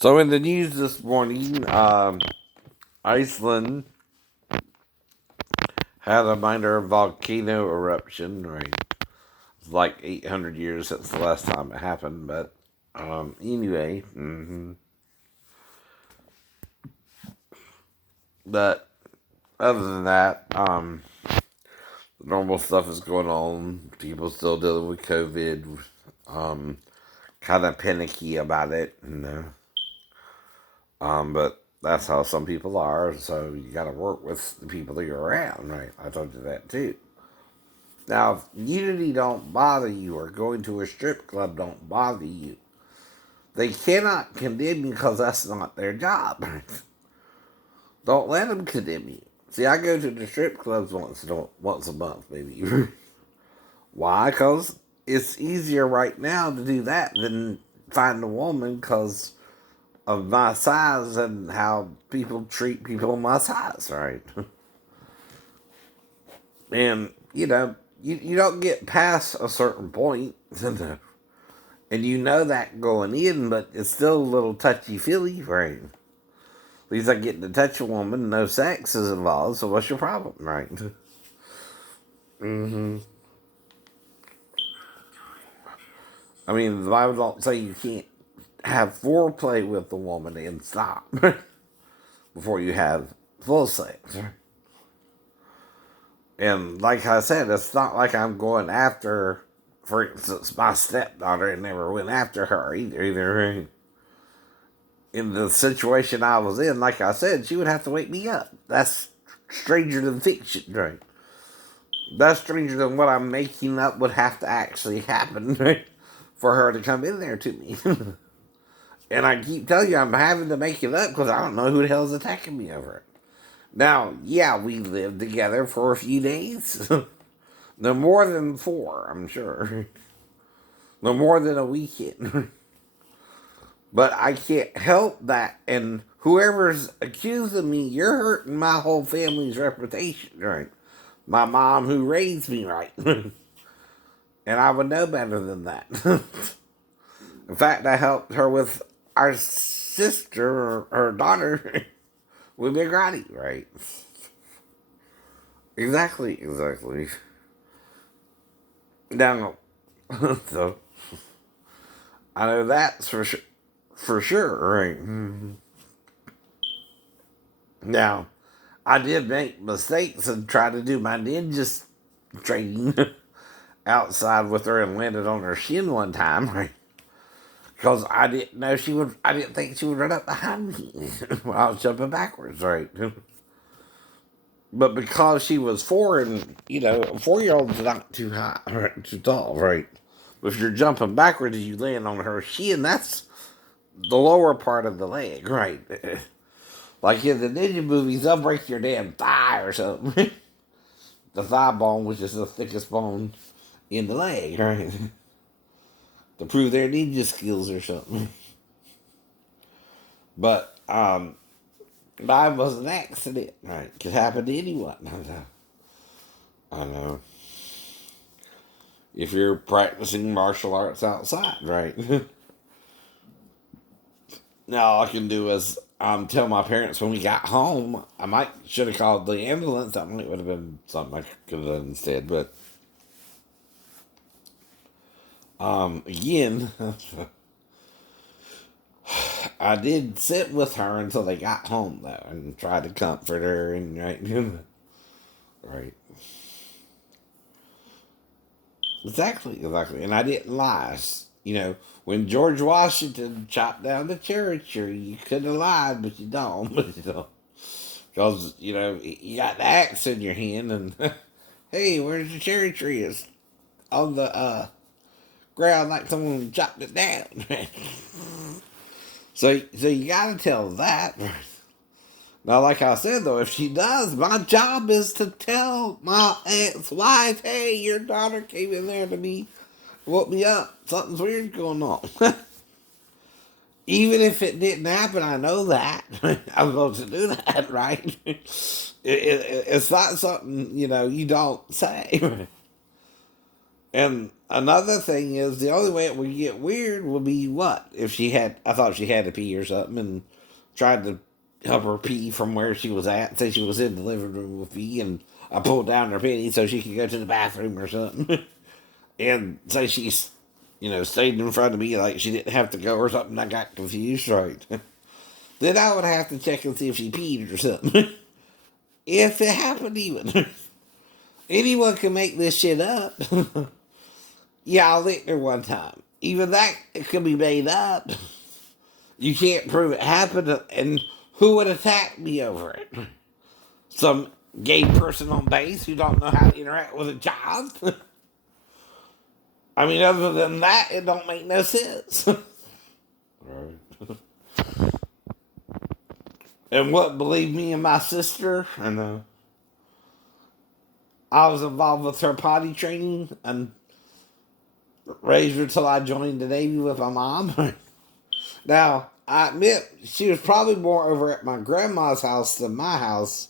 So in the news this morning, Iceland had a minor volcano eruption. Right, it's like 800 years since the last time it happened. But anyway, but other than that, normal stuff is going on. People still dealing with COVID. Um, Kind of panicky about it. But that's how some people are. So you got to work with the people that you're around, right? I told you that too. Now, if nudity don't bother you or going to a strip club don't bother you, they cannot condemn you because that's not their job. Don't let them condemn you. See, I go to the strip clubs once a month, maybe. Why? Because it's easier right now to do that than find a woman because of my size and how people treat people my size, right? And, you don't get past a certain point. And you know that going in, but it's still a little touchy feely, right? At least I get to touch a woman, no sex is involved, so what's your problem, right? hmm I mean, the Bible don't say you can't have foreplay with the woman and stop before you have full sex. And like I said, it's not like I'm going after, for instance, my stepdaughter and never went after her either. In the situation I was in, like I said, she would have to wake me up. That's stranger than fiction, right? That's stranger than what I'm making up would have to actually happen, right? For her to come in there to me. And I keep telling you, I'm having to make it up because I don't know who the hell is attacking me over it. Now, yeah, we lived together for a few days. No more than 4, I'm sure. No more than a weekend. But I can't help that. And whoever's accusing me, you're hurting my whole family's reputation, right? My mom who raised me right. And I would know better than that. In fact, I helped her with our sister, or her daughter, with their granny, right? Exactly. Now, so I know that's for sure, right? Now, I did make mistakes and try to do my ninja training outside with her and landed on her shin one time, right? Because I didn't know she would. I didn't think she would run up behind me while I was jumping backwards, right? But because she was 4, and a 4-year-old's not too high, right, too tall, right? But if you're jumping backwards, you land on her shin. That's the lower part of the leg, right? Like in the ninja movies, they'll break your damn thigh or something. The thigh bone, which is the thickest bone in the leg, right? To prove their ninja skills or something. But mine was an accident, right? Could happen to anyone. I know. If you're practicing martial arts outside, right? Now all I can do is tell my parents when we got home. I might should have called the ambulance. I mean, it would have been something I could have done instead. But again, I did sit with her until they got home though, and try to comfort her and right, right, exactly. And I didn't lie. When George Washington chopped down the cherry tree, you could have lied, but you don't. Because you got the axe in your hand, and hey, where's the cherry tree? It's on the ground like someone chopped it down. So you got to tell that. Now, like I said though, if she does, my job is to tell my ex-wife, hey, your daughter came in there to me, woke me up. Something's weird going on. Even if it didn't happen, I know that. I'm supposed to do that, right? It's not something, you don't say. And another thing is the only way it would get weird would be what? If she had, I thought she had to pee or something and tried to help her pee from where she was at. Say she was in the living room with me and I pulled down her panties so she could go to the bathroom or something. And say she's, stayed in front of me like she didn't have to go or something. I got confused, right? Then I would have to check and see if she peed or something. If it happened even. Anyone can make this shit up. Yeah, I licked her one time. Even that, it could be made up. You can't prove it happened, and who would attack me over it? Some gay person on base who don't know how to interact with a child? I mean, other than that, it don't make no sense. Right. And what, believe me and my sister? I know. I was involved with her potty training and raised her till I joined the Navy with my mom. Now, I admit she was probably more over at my grandma's house than my house,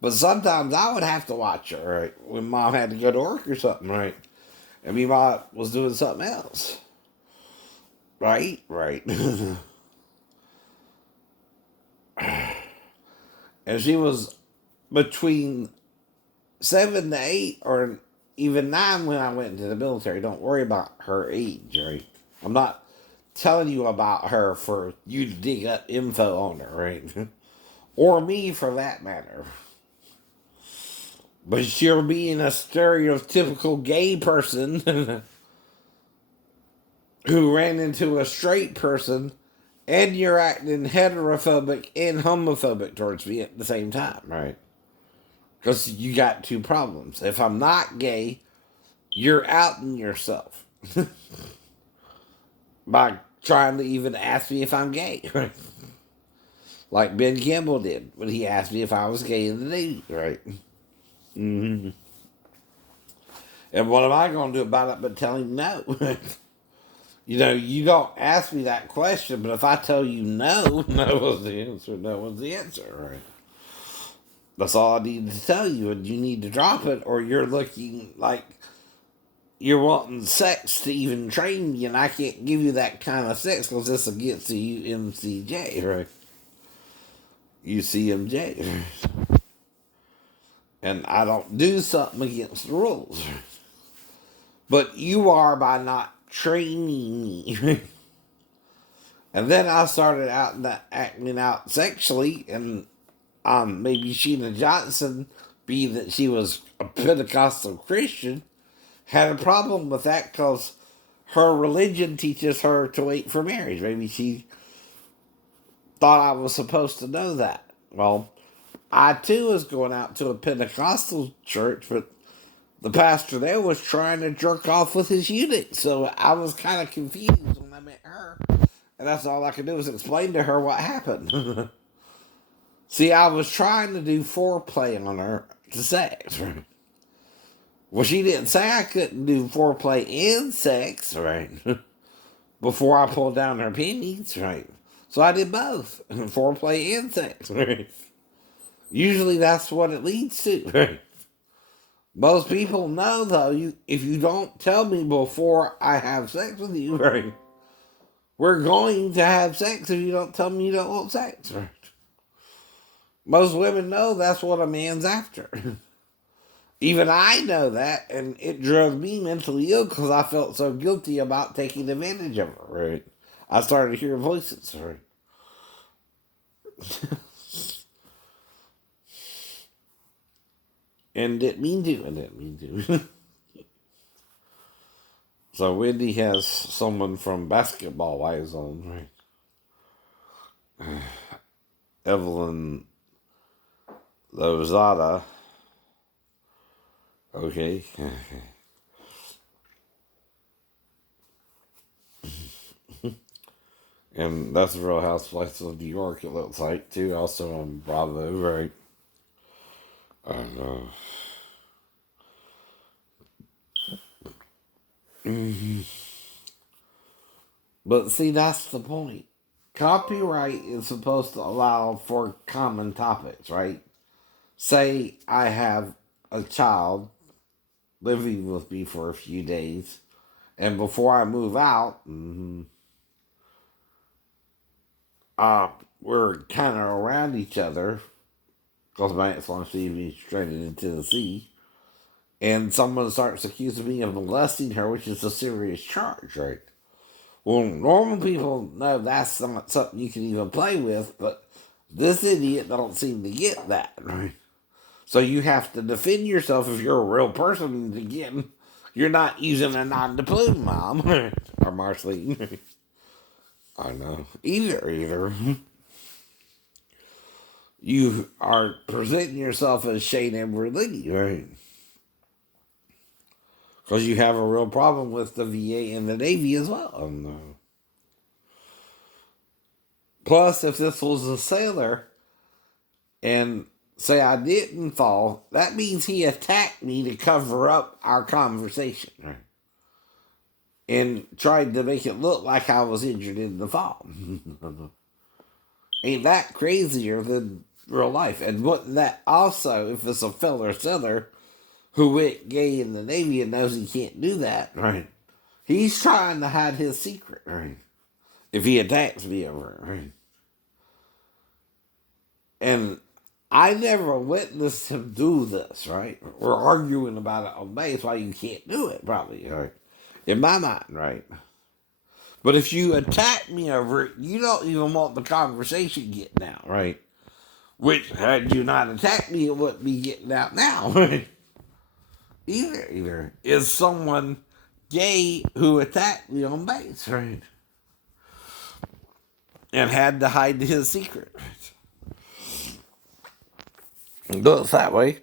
but sometimes I would have to watch her, right? When mom had to go to work or something, right? And me mom was doing something else. Right? Right. And she was between 7 to 8 or even 9 when I went into the military. Don't worry about her age, right? I'm not telling you about her for you to dig up info on her, right? Or me for that matter. But you're being a stereotypical gay person who ran into a straight person and you're acting heterophobic and homophobic towards me at the same time, right? Because you got two problems. If I'm not gay, you're outing yourself by trying to even ask me if I'm gay, right? Like Ben Campbell did when he asked me if I was gay in the Navy, right? Mm-hmm. And what am I going to do about it but tell him no? You don't ask me that question, but if I tell you no, no was the answer, no was the answer, right? That's all I need to tell you, and you need to drop it, or you're looking like you're wanting sex to even train me, and I can't give you that kind of sex because this against the UMCJ, right? UCMJ. And I don't do something against the rules. But you are by not training me. And then I started acting out sexually, and maybe Sheena Johnson, being that she was a Pentecostal Christian, had a problem with that because her religion teaches her to wait for marriage. Maybe she thought I was supposed to know that. Well, I too was going out to a Pentecostal church, but the pastor there was trying to jerk off with his eunuch. So I was kind of confused when I met her. And that's all I could do was explain to her what happened. See, I was trying to do foreplay on her to sex. Right? Well, she didn't say I couldn't do foreplay and sex, right? Before I pulled down her panties, right? So I did both, foreplay and sex, right? Usually that's what it leads to, right? Most people know, though, if you don't tell me before I have sex with you, right? We're going to have sex if you don't tell me you don't want sex, right? Most women know that's what a man's after. Even I know that, and it drove me mentally ill because I felt so guilty about taking advantage of her, right? I started hearing voices, right? And didn't mean to, and didn't mean to. So Wendy has someone from Basketball Wives on, right? Evelyn Lozada. Okay. And that's the Real Housewives of New York, it looks like, too. Also on Bravo, right? I know. But see, that's the point. Copyright is supposed to allow for common topics, right? Say I have a child living with me for a few days, And before I move out, we're kind of around each other because my ex wants to be stranded in Tennessee. And someone starts accusing me of molesting her, which is a serious charge, right? Well, normal people know that's not something you can even play with, but this idiot don't seem to get that, right? So you have to defend yourself if you're a real person. Again, you're not using a non de plume, Mom. Or Marceline. I know. Either. You are presenting yourself as Shane Ember Lee, right? Because you have a real problem with the VA and the Navy as well. Plus, if this was a sailor and say I didn't fall, that means he attacked me to cover up our conversation, right? And tried to make it look like I was injured in the fall. Ain't that crazier than real life? And what that also, if it's a feller sailor who went gay in the Navy and knows he can't do that, right? He's trying to hide his secret, right? If he attacks me over it, right? And I never witnessed him do this, right? We're arguing about it on base why you can't do it, probably, right? In my mind, right? But if you attack me over it, you don't even want the conversation getting out, right? Which, had you not attacked me, it wouldn't be getting out now, right? Either. Is someone gay who attacked me on base, right? And had to hide his secret. Right? Do it that way.